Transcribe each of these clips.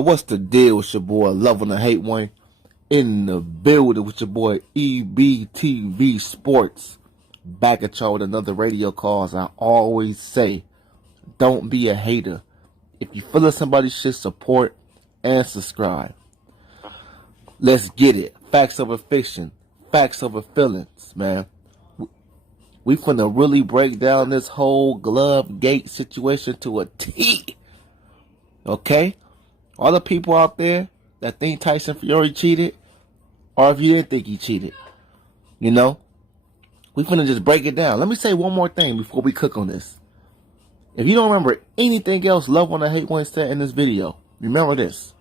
What's the deal with your boy Loving the Hate One? In the building with your boy EBTV Sports. Back at y'all with another radio call. As I always say, don't be a hater. If you feel like somebody should support and subscribe. Let's get it. Facts over fiction. Facts over feelings, man. We finna really break down this whole glovegate situation to a T. Okay? All the people out there that think Tyson Fury cheated, or if you didn't think he cheated, you know, we finna just break it down. Let me say one more thing before we cook on this. If you don't remember anything else Love One to Hate One said in this video, remember this.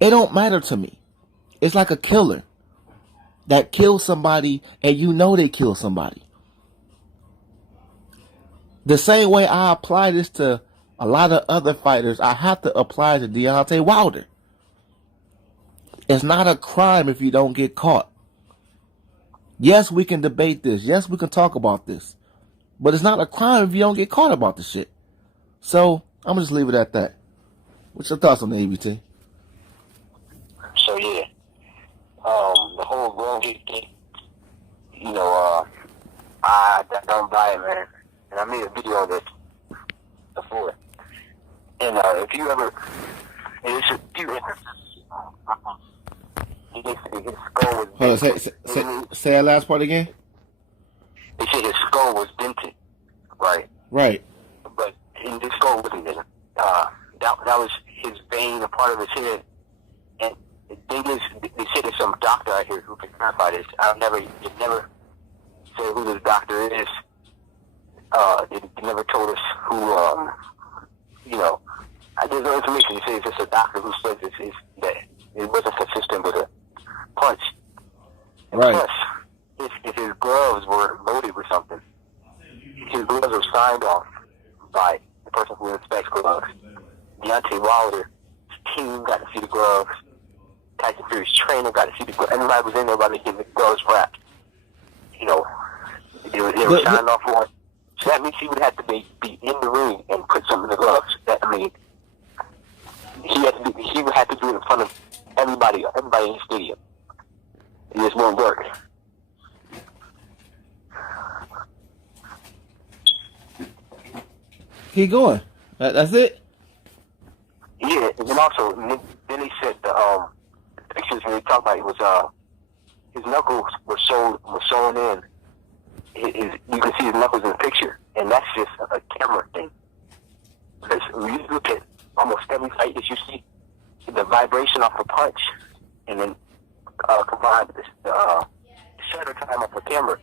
It don't matter to me. It's like a killer that kills somebody and you know they killed somebody. The same way I apply this to a lot of other fighters, I have to apply to Deontay Wilder. It's not a crime if you don't get caught. Yes, we can debate this. Yes, we can talk about this. But it's not a crime if you don't get caught about the shit. So, I'm going to just leave it at that. What's your thoughts on the ABT? So, yeah. The whole glovegate thing, you know, I don't buy it, man. And I made a video of it before. And if you ever, it's a few instances. His skull was dented. Say that last part again. They said his skull was dented, right? Right. But his skull wasn't dented. That was his vein, a part of his head. And the thing is, they said there's some doctor out here who can clarify this. It never said who this doctor is. They never told us who, you know, there's no information. They say it's just a doctor who says that it wasn't consistent with a punch. And right. Plus, if his gloves were loaded with something, his gloves were signed off by the person who inspects gloves. Deontay Wilder's team got to see the gloves. Tyson Fury's trainer got to see the gloves. Everybody was in there about to get the gloves wrapped. You know, they were signed off on. So that means he would have to be in the ring and put something in the gloves. He would have to do it in front of everybody in the stadium. It just won't work. Keep going. That's it? Yeah, and then also, then they said the pictures when they talked about it was his knuckles were sewn in. You can see his knuckles in the picture, and that's just a camera thing. Because when you look at almost every fight that you see, the vibration off the punch, and then combined with the shutter time off the camera,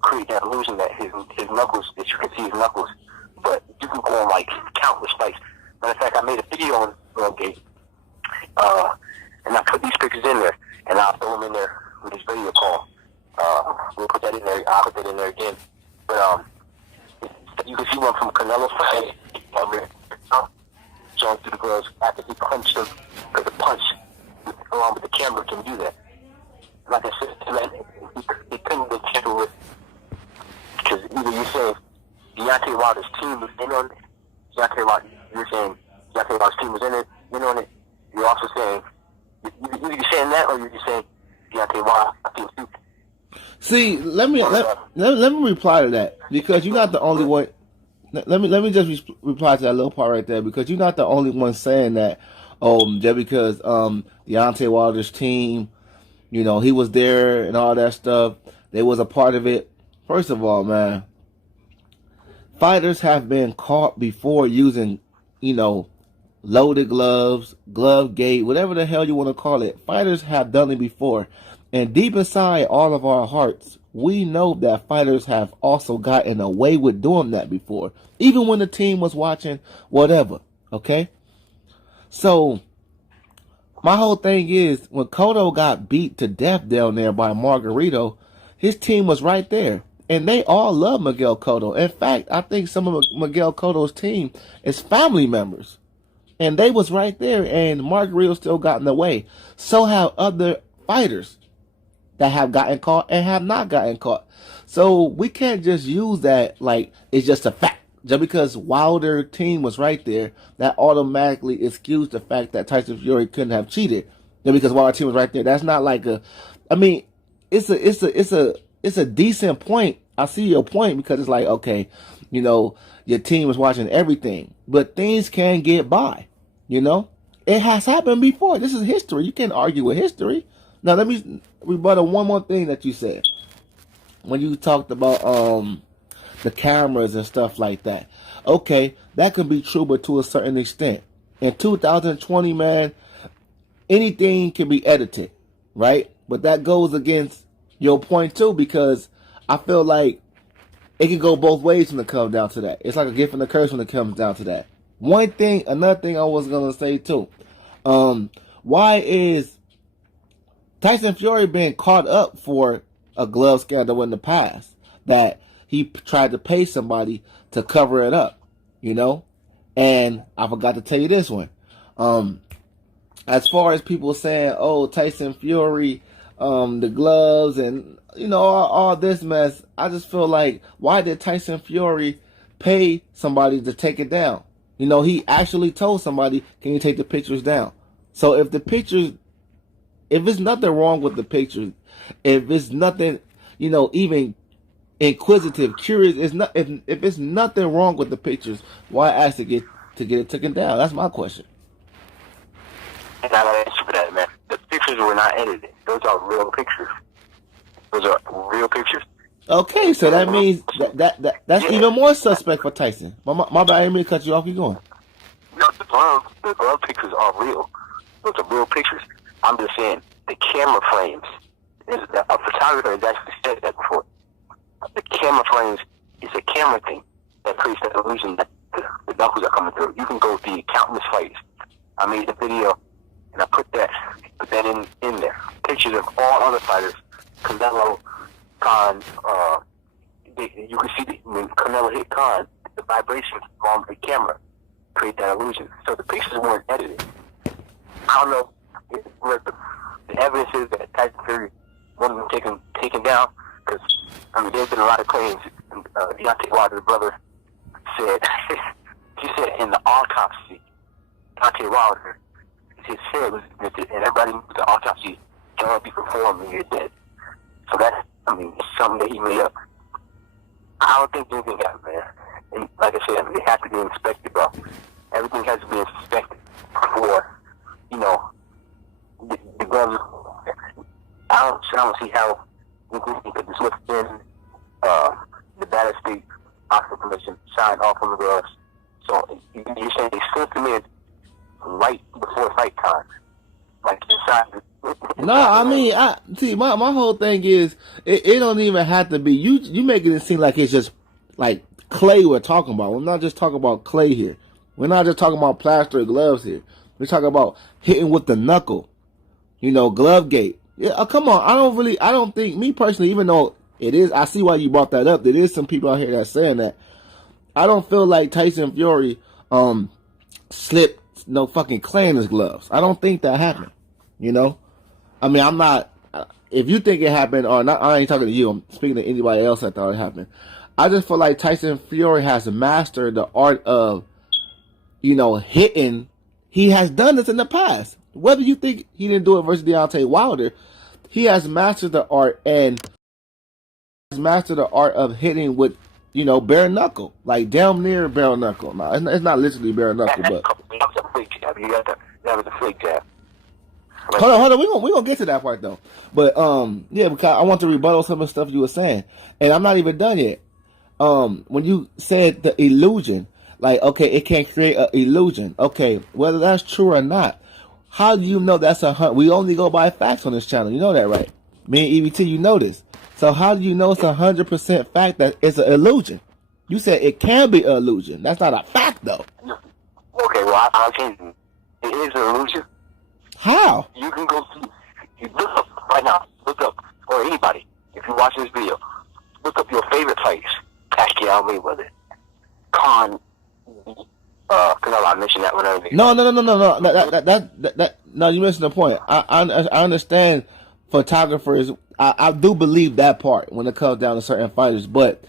create that illusion that his knuckles, that you can see his knuckles. But you can go on like countless fights. Matter of fact, I made a video on glovegate, and I put these pictures in there, and I'll throw them in there with this video call. We'll put that in there. I'll put that in there again. But you can see one from Canelo fight showing through the gloves after he punched him, because the punch, along with the camera, can do that. Like I said, it couldn't be tampered with, because either you're saying Deontay Wilder's team was in on it, you're saying Deontay Wilder's team was in on it. You're also saying you're saying that, or you're just saying Deontay Wilder team too. See, let me reply to that, because you're not the only one. Let me just reply to that little part right there, because you're not the only one saying that. Just because Deontay Wilder's team, you know, he was there and all that stuff, they was a part of it. First of all, man, fighters have been caught before using, you know, loaded gloves, glovegate, whatever the hell you want to call it. Fighters have done it before. And deep inside all of our hearts, we know that fighters have also gotten away with doing that before. Even when the team was watching, whatever. Okay? So, my whole thing is, when Cotto got beat to death down there by Margarito, his team was right there. And they all love Miguel Cotto. In fact, I think some of Miguel Cotto's team is family members. And they was right there, and Margarito still got in the way. So have other fighters that have gotten caught and have not gotten caught. So we can't just use that like it's just a fact. just because Wilder team was right there, that automatically excused the fact that Tyson Fury couldn't have cheated. Just because Wilder team was right there, that's not like a. I mean, it's a decent point. I see your point because it's like, okay, you know, your team is watching everything, but things can get by. You know, it has happened before. This is history. You can't argue with history. Now let me rebuttal one more thing that you said when you talked about the cameras and stuff like that. Okay, that could be true, but to a certain extent. In 2020, man, anything can be edited, right? But that goes against your point too, because I feel like it can go both ways when it comes down to that. It's like a gift and a curse when it comes down to that. Another thing I was gonna say too. Why is Tyson Fury being caught up for a glove scandal in the past that he tried to pay somebody to cover it up, you know? And I forgot to tell you this one. As far as people saying, oh, Tyson Fury, the gloves and, you know, all this mess, I just feel like, why did Tyson Fury pay somebody to take it down? You know, he actually told somebody, can you take the pictures down? So if it's nothing wrong with the pictures, if it's nothing, you know, even inquisitive, curious, if it's nothing wrong with the pictures, why ask to get it taken down? That's my question. And I don't answer for that, man. The pictures were not edited. Those are real pictures. Those are real pictures. Okay, so that means that's even more suspect for Tyson. My bad, I didn't mean to cut you off. Keep going. No, the glove pictures are real. Those are real pictures. I'm just saying, the camera frames, a photographer has actually said that before. The camera frames is a camera thing that creates that illusion that the knuckles are coming through. You can go see countless fights. I made a video and I put that in there. Pictures of all other fighters, Canelo, Khan, you can see when Canelo hit Khan, the vibrations on the camera create that illusion. So the pictures weren't edited. I don't know what the evidence is that Tyson Fury wasn't taken down, because I mean there's been a lot of claims. Deontay Wilder's brother said he said in the autopsy, Deontay Wilder, his head was lifted, and everybody knew the autopsy cannot be performed when you're dead. So that's, I mean, it's something that he made up. I don't think anything happened, man. And like I said, I mean, they have to be inspected, bro. Everything has to be inspected before, you know, the gloves. I don't see how we could just look in the Nevada State Hospital Commission, sign off on the gloves. So you're saying they slipped them in right before fight time, like inside. No, I mean, my whole thing is it don't even have to be you making it seem like it's just like clay we're talking about. We're not just talking about clay here. We're not just talking about plaster gloves here. We're talking about hitting with the knuckle. You know, glovegate. Yeah, come on. I don't think, me personally, even though it is, I see why you brought that up. There is some people out here that's saying that. I don't feel like Tyson Fury slipped no fucking clay in his gloves. I don't think that happened. You know? I mean, I'm not, if you think it happened, or not, I ain't talking to you, I'm speaking to anybody else that thought it happened. I just feel like Tyson Fury has mastered the art of, you know, hitting. He has done this in the past. Whether you think he didn't do it versus Deontay Wilder, he has mastered the art, and has mastered the art of hitting with, you know, bare knuckle, like damn near bare knuckle. No, it's not literally bare knuckle, but that was a fake jab. That was a fake jab. Hold on. We're gonna get to that part though. But yeah, because I want to rebuttal some of the stuff you were saying, and I'm not even done yet. When you said the illusion, like, okay, it can create an illusion. Okay, whether that's true or not, how do you know that's we only go by facts on this channel. You know that, right? Me and EBT, you know this. So how do you know it's 100% fact that it's an illusion? You said it can be an illusion. That's not a fact, though. Okay, well, I'll change it. It is an illusion. How? You can go see, you look up right now, or anybody, if you watch this video, look up your favorite fights. Pacquiao, Mayweather, Khan, Canelo, I mentioned that one earlier. No. No, you missing the point. I understand photographers. I do believe that part when it comes down to certain fighters, but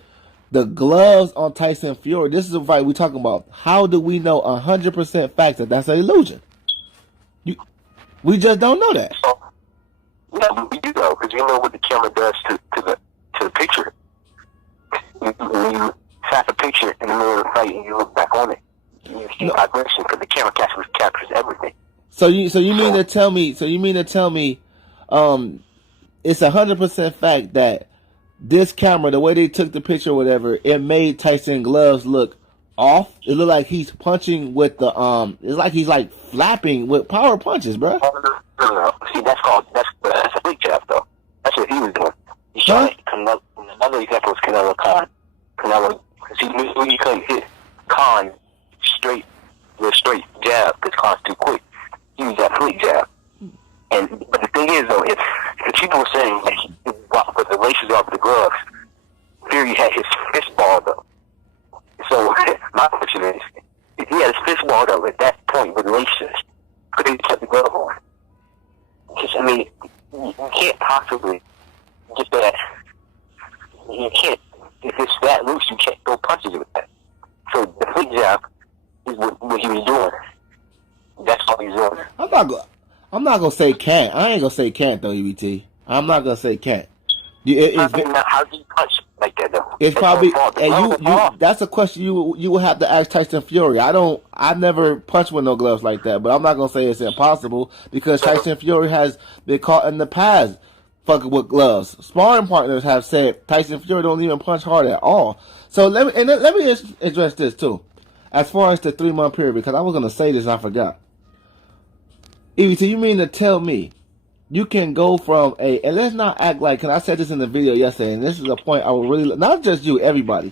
the gloves on Tyson Fury. This is a fight we're talking about. How do we know 100% facts that that's an illusion? We just don't know that. So, yeah, but we do know because we know what the camera does to the picture. When you snap a picture in the middle of the fight and you look back on it, you see vibration because the camera captures everything. So you mean to tell me? It's 100% fact that this camera, the way they took the picture, or whatever, it made Tyson gloves look off. It looked like he's punching with the It's like he's like flapping with power punches, bro. No. See, that's a big jab though. That's what he was doing. He's trying to, another example is Canelo Khan. See, when you couldn't hit Khan with a straight jab because Khan's too quick. He used that flick jab. But the thing is though, if people were saying with the laces off the gloves, Fury had his fist balled up. So my question is, if he had his fist balled up at that point with laces, could he kept the glove on? Because I mean, you can't possibly get that. You can't. If it's that loose, you can't throw punches with that. So the flick jab is what he was doing. That's all he's doing. I'm not gonna say can't. I ain't gonna say can't though, EBT. I'm not gonna say can't. How do you punch like that though? It's probably that's a question you will have to ask Tyson Fury. I never punched with no gloves like that, but I'm not gonna say it's impossible because Tyson Fury has been caught in the past fucking with gloves. Sparring partners have said Tyson Fury don't even punch hard at all. So let me just address this too, as far as the 3-month period, because I was gonna say this and I forgot. EBT, you mean to tell me you can go from and let's not act like, because I said this in the video yesterday, and this is a point I would really, not just you, everybody.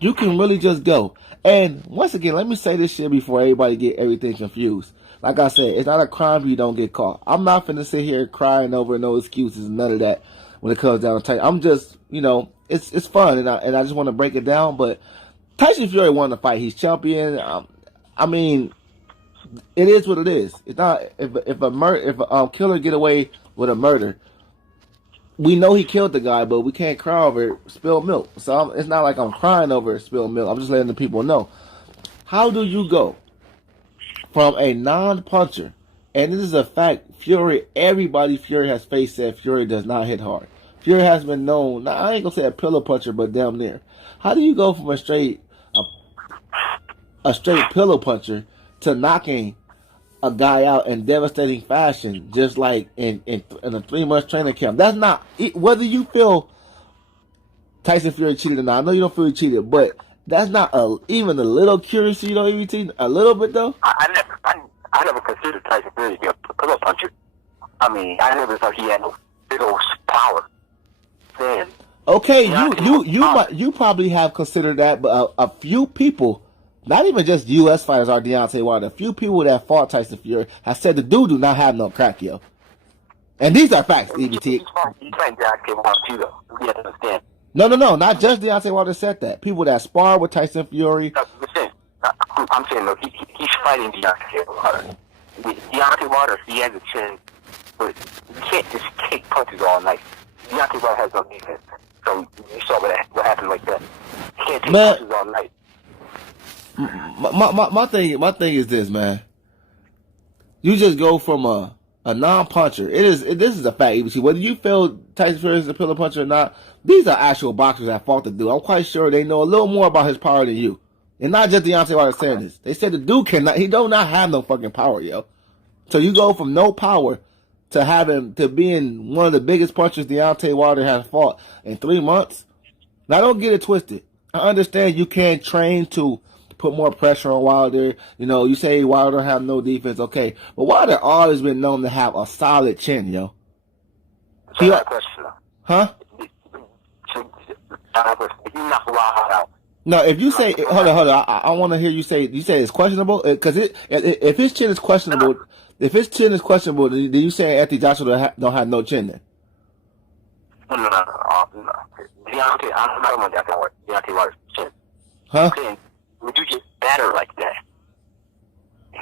You can really just go. And once again, let me say this shit before everybody get everything confused. Like I said, it's not a crime if you don't get caught. I'm not finna sit here crying over no excuses and none of that when it comes down to Tyson. I'm just, it's fun, and I just want to break it down. But Tyson Fury won the fight. He's champion. I mean, it is what it is. It's not if a killer get away with a murder, we know he killed the guy, but we can't cry over spilled milk. So it's not like I'm crying over spilled milk. I'm just letting the people know. How do you go from a non-puncher, and this is a fact, Fury has faced said Fury does not hit hard. Fury has been known, now I ain't gonna say a pillow puncher, but damn near. How do you go from a straight pillow puncher to knocking a guy out in devastating fashion, just like in a 3-month training camp? That's not, whether you feel Tyson Fury cheated or not, I know you don't feel he cheated, but that's not even a little curiosity, EBT? A little bit, though? I never considered Tyson Fury to be a pillow puncher. I mean, I never thought he had no big old power. Man. Okay, you probably have considered that, but a few people, not even just U.S. fighters are Deontay Wilder. A few people that fought Tyson Fury have said the dude do not have no crack, yo. And these are facts, EBT. He's fighting Deontay Wilder too, though. You have to understand. No, not just Deontay Wilder said that. People that spar with Tyson Fury. No, listen, I'm saying, look, he's fighting Deontay Wilder. Deontay Wilder, he has a chin, but you can't just kick punches all night. Deontay Wilder has no defense. So you saw what happened like that. You can't take punches all night. My thing is this, man. You just go from a non-puncher. This is a fact, EBT. Whether you feel Tyson Fury is a pillow puncher or not, these are actual boxers that fought the dude. I'm quite sure they know a little more about his power than you. And not just Deontay Wilder saying this. They said the dude he do not have no fucking power, yo. So you go from no power to being one of the biggest punchers Deontay Wilder has fought in 3 months. Now don't get it twisted. I understand you can't train to put more pressure on Wilder. You say Wilder have no defense, okay. But Wilder always been known to have a solid chin, yo. So that question, huh? If you knock Wilder out. No, if you say, hold on, I want to hear you say it's questionable, because if his chin is questionable, then you say Anthony Joshua don't have no chin then. No. Deontay, I'm not going to Deontay Wilder's chin. Huh? Would you get better like that?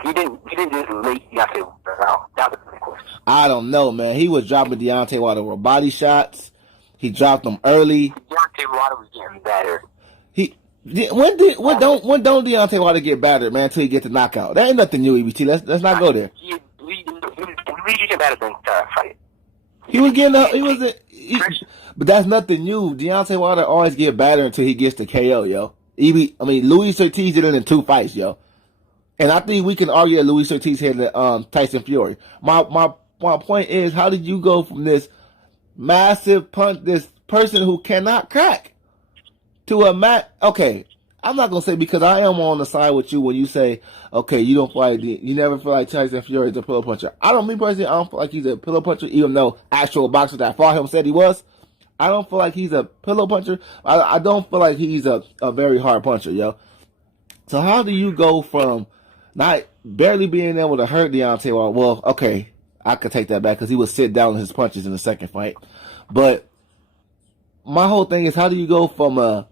He didn't just make Deontay Wilder out. That was the question. I don't know, man. He was dropping Deontay Wilder with body shots. He dropped them early. Deontay Wilder was getting battered. When don't Deontay Wilder get battered, man, until he get the knockout? That ain't nothing new, EBT. Let's not go there. He get battered in the fight. But that's nothing new. Deontay Wilder always get battered until he gets the KO, yo. Luis Ortiz did it in 2 fights, yo. And I think we can argue that Luis Ortiz had Tyson Fury. My point is, how did you go from this massive punch, this person who cannot crack, to a okay, I'm not gonna say, because I am on the side with you when you say, okay, you never feel like Tyson Fury is a pillow puncher. I don't feel like he's a pillow puncher, even though actual boxers that fought him said he was. I don't feel like he's a pillow puncher. I don't feel like he's a very hard puncher, yo. So how do you go from not barely being able to hurt Deontay Wilder? Well, okay, I could take that back because he would sit down on his punches in the second fight. But my whole thing is, how do you go from a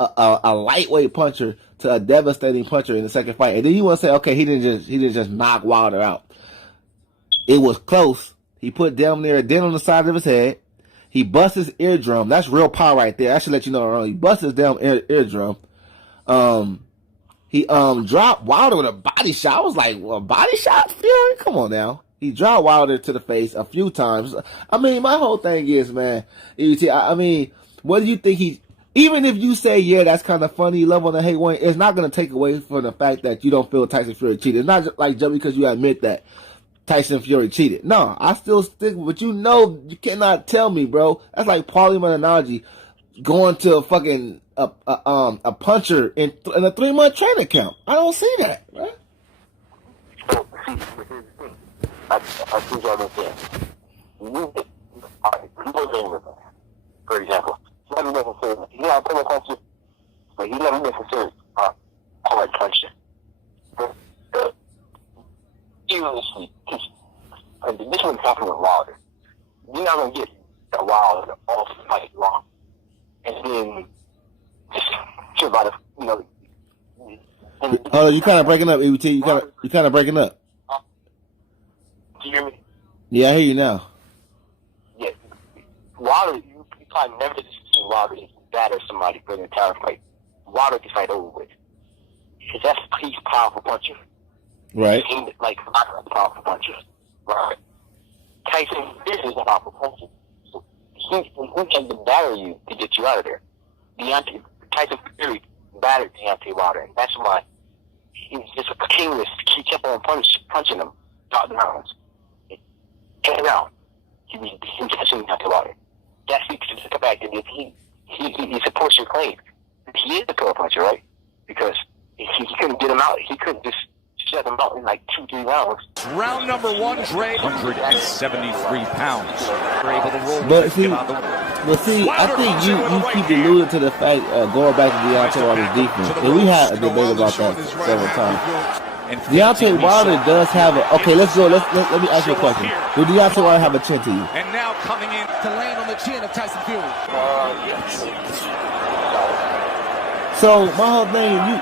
lightweight puncher to a devastating puncher in the second fight? And then you want to say, okay, he didn't just knock Wilder out. It was close. He put damn near a dent on the side of his head. He bust his eardrum. That's real power right there. I should let you know. He bust his damn eardrum. He dropped Wilder with a body shot. I was like, well, a body shot, Fury? Come on now. He dropped Wilder to the face a few times. I mean, my whole thing is, man, what do you think even if you say, yeah, that's kind of funny, love on the hate one, it's not going to take away from the fact that you don't feel Tyson Fury cheated. It's not just like just because you admit that Tyson Fury cheated. No, I still stick, but you cannot tell me, bro. That's like Paulie Malignaggi going to a fucking a puncher in a 3-month training camp. I don't see that, right? So, see, I think y'all understand. For example, he's never necessarily, he's not a pillow puncher, but he's never necessarily a hard puncher. Seriously, this one's happening with Wilder. You're not going to get the Wilder off the fight long. And then, just about it, you know. Hold on, you kind of breaking up, EBT. You kind of breaking up. Do you hear me? Yeah, I hear you now. Yeah. Wilder, you probably never seen Wilder batter somebody for an entire fight. Wilder gets fight over with. Because he's a powerful puncher. Right. He's like a powerful puncher. Right. Tyson is a powerful puncher. So he can batter you to get you out of there. Tyson Fury battered Deontay Wilder, and that's why he was just a continuous. He kept on punching him, dot rounds. Came out. He was catching Deontay Wilder. That speaks to the fact that he supports your claim. He is a pillow puncher, right? Because he couldn't get him out. He couldn't just shut him out in like 2-3 rounds. Round number 1, Dre, 173 pounds. We're able to roll. But see, I think you keep alluding to the fact, going back to Deontay Wilder's defense. And we had a debate about that several times. Deontay Wilder does have okay, let's go. Let me ask you a question. Do Deontay Wilder have a chin to you? And now coming in to land on the chin of Tyson Fury. Yes. So my whole thing,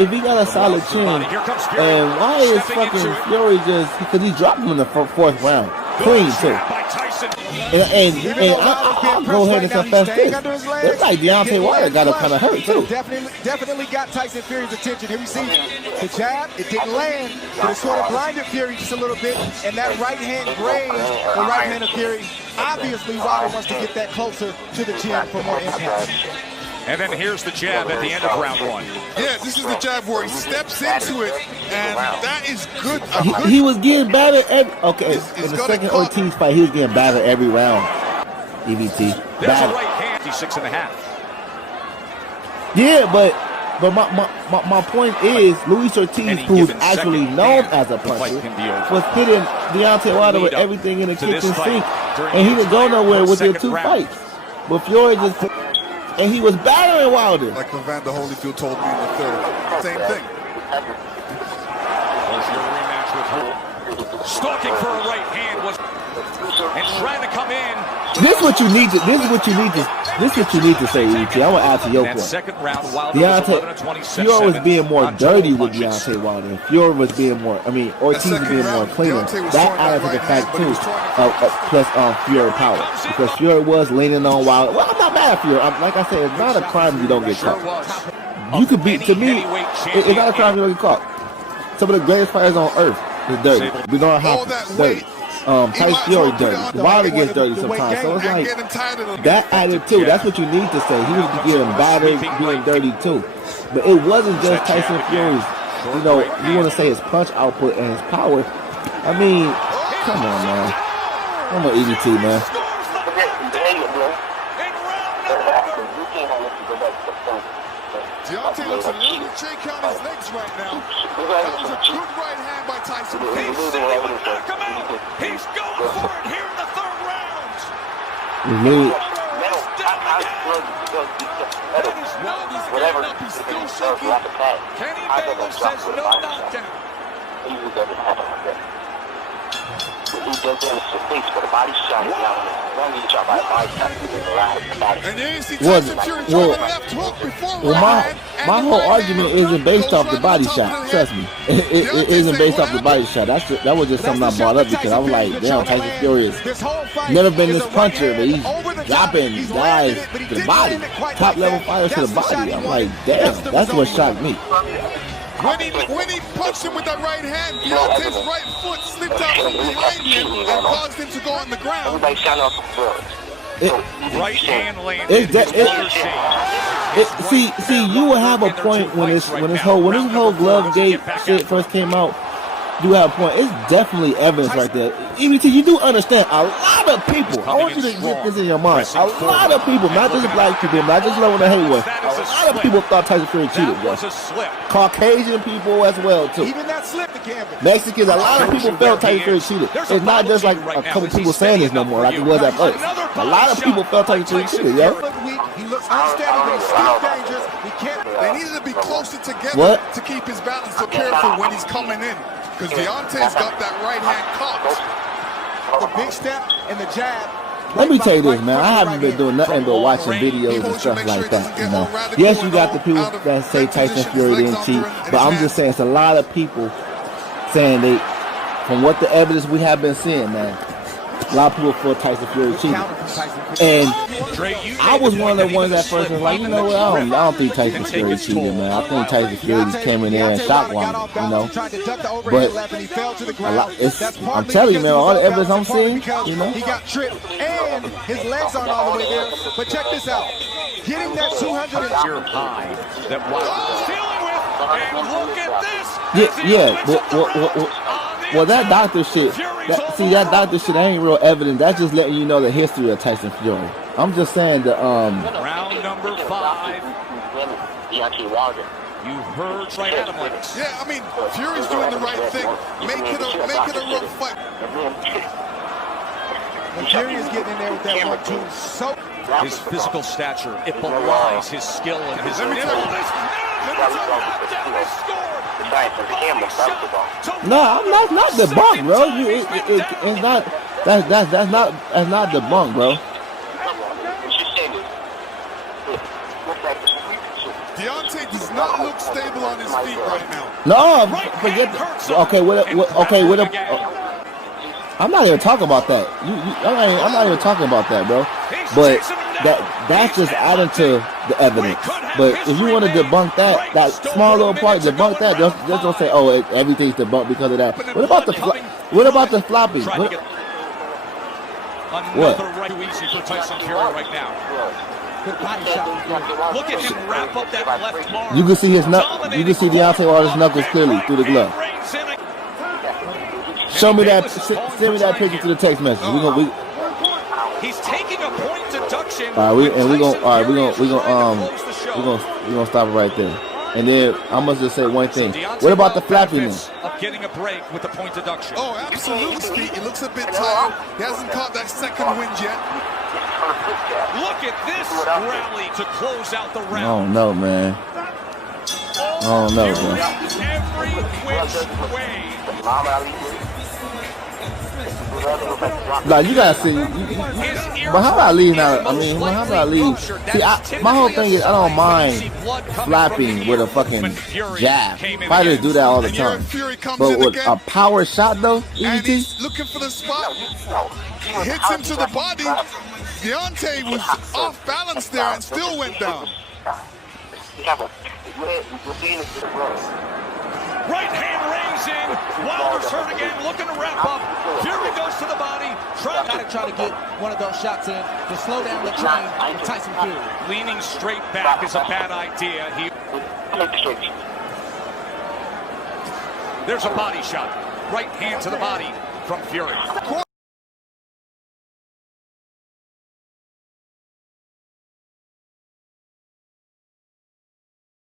if he got a solid chin, and why is fucking Fury just, because he dropped him in the 4th round, clean too. And I'll go ahead and confess this. It's like Deontay Wilder got him kind of hurt too. Definitely got Tyson Fury's attention. Here we see the jab. It didn't land, but it sort of blinded Fury just a little bit. And that right hand grazed the right hand of Fury. Obviously, Wilder wants to get that closer to the chin for more impact. And then here's the jab at the end of round 1. Yeah, this is the jab where he steps into it, and that is good. He was getting battered in the second Ortiz fight, he was getting battered every round. EBT. There's a right hand, 56.5. Yeah, but my point is, Luis Ortiz, who's actually known as a puncher, was hitting Deontay Wilder with everything in the kitchen sink, and he didn't go nowhere with their 2 fights. But Fury just... And he was battering Wilder. Like Evander Holyfield told me in the 3rd. Same thing. Here's your rematch with Stalking for a right hand was... And trying to come in. This is what you need to. This is what you need to. This is what you need to say, E.T. I want to answer your That point. second round, Wilder was 11-27. Fury was being more on dirty total with punches. Deontay Wilder. Fury was being more. I mean, Ortiz was being more cleaner. That added to the fact too. Plus Fury power, because Fury was leaning on Wilder. Well, I'm not mad at Fury. Like I said, it's not a crime if you don't get Sure caught. was. You could be, to me, it's not a crime if you don't get caught. Some of the greatest fighters on earth is dirty. We don't have dirty. Tyson Fury dirty. Wilder gets dirty sometimes. So it's like that added too. That's what you need to say. He was getting battered, being dirty too. But it wasn't just Tyson Fury's. You know, you want to say his punch output and his power. I mean, come on, man. I'm an EBT, man. Deontay looks a little bit shaky on his legs right now. That was a good right hand by Tyson. He's sitting with knock him out. He's going for it here in the third round. Whatever. Kenny Baylor says no knockdown. He does that in his face, but a body shot is not only shot by a body shot. And you see Tyson Fury throwing the left hook before my whole argument isn't based off the body shot. Trust me, it isn't based off the body shot. That was just something I brought up because I was like, damn, Tyson Fury has never been this puncher, but he's dropping guys to the body, top level fighters to the body. I'm like, damn, that's what shocked me. When he punched him with that right hand, Deontay's right foot slipped out from behind him and caused him to go on the ground. Everybody shot off the floor. Right hand landed. See, you will have a point when this whole glovegate shit first came out. You have a point. It's definitely evidence right there. EBT, you do understand a lot of people. I want you to get this in your mind. A lot of people, not just black people, not just loving the hate one. A lot of people thought Tyson Fury cheated, bro. Caucasian people as well too. Even that slip the canvas. Mexicans, a lot of people felt Tyson Fury cheated. It's not just like a couple people saying this no more, like it was at first. A lot of people felt Tyson Fury cheated, yo. He looks unsteady, but he's still dangerous. He can't. They needed to be closer together to keep his balance, so careful when he's coming in. Because Deontay's got that right hand caught. The big step and the jab. Let me tell you this, man. I haven't been doing nothing but watching videos and stuff like that. You know, yes, you got the people that say Tyson Fury didn't cheat, but I'm just saying it's a lot of people saying they, from what the evidence we have been seeing, man, a lot of people feel Tyson Fury cheated. And I was one of the ones at first was like, you know what, I don't think Tyson Fury cheated, man. I think Tyson Fury just came in there and shot one, you know. But I'm telling you, man, all the evidence I'm seeing, you know. He got tripped and his legs aren't all the way there. But check this out. Getting that 200 high that Wilder's dealing with. And look at this. Well, that doctor shit, that doctor shit ain't real evidence. That's just letting you know the history of Tyson Fury. I'm just saying the round number 5. Deontay Wilder. You heard triathletics. Yeah, I mean, Fury's doing the right thing. Make it a rough fight. When Fury is getting in there with that 1-2, so his physical stature, it belies his skill and his nimbleness. No, I'm not debunked, bro. It's not. That's not debunked, bro. Deontay does not look stable on his feet right now. No, forget. I'm not even talking about that. I'm not even talking about that, bro. But that's just adding to the evidence. But if you want to debunk that small little part, debunk that. Just don't say, oh, everything's debunked because of that. What about the flopping? What? Right too easy for Tyson Fury right now. Look at him wrap up that left arm. You can see his nut. You can see Deontay Wilder's knuckles clearly through the glove. Send me that picture to the text message. He's taking a point deduction. We're gonna stop it right there. And then I must just say one thing. What about the flappiness? Of getting a break with the point deduction. Oh, absolutely. He looks a bit tired. He hasn't caught that second wind yet. Look at this rally to close out the round. Oh no, man. Oh no, man. Every which way. No, you gotta see. But how about leave now? I mean, how about leave? See, my whole thing is I don't mind flapping with a fucking jab. Fighters do that all the time. But with a power shot though, and he's looking for the spot. Hits him to the body. Deontay was off balance there and still went down. Right hand rings in. Wilder's hurt again, looking to wrap up. Fury goes to the body. Try to get one of those shots in to slow down the train of Tyson Fury. Leaning straight back is a bad idea. There's a body shot. Right hand to the body from Fury.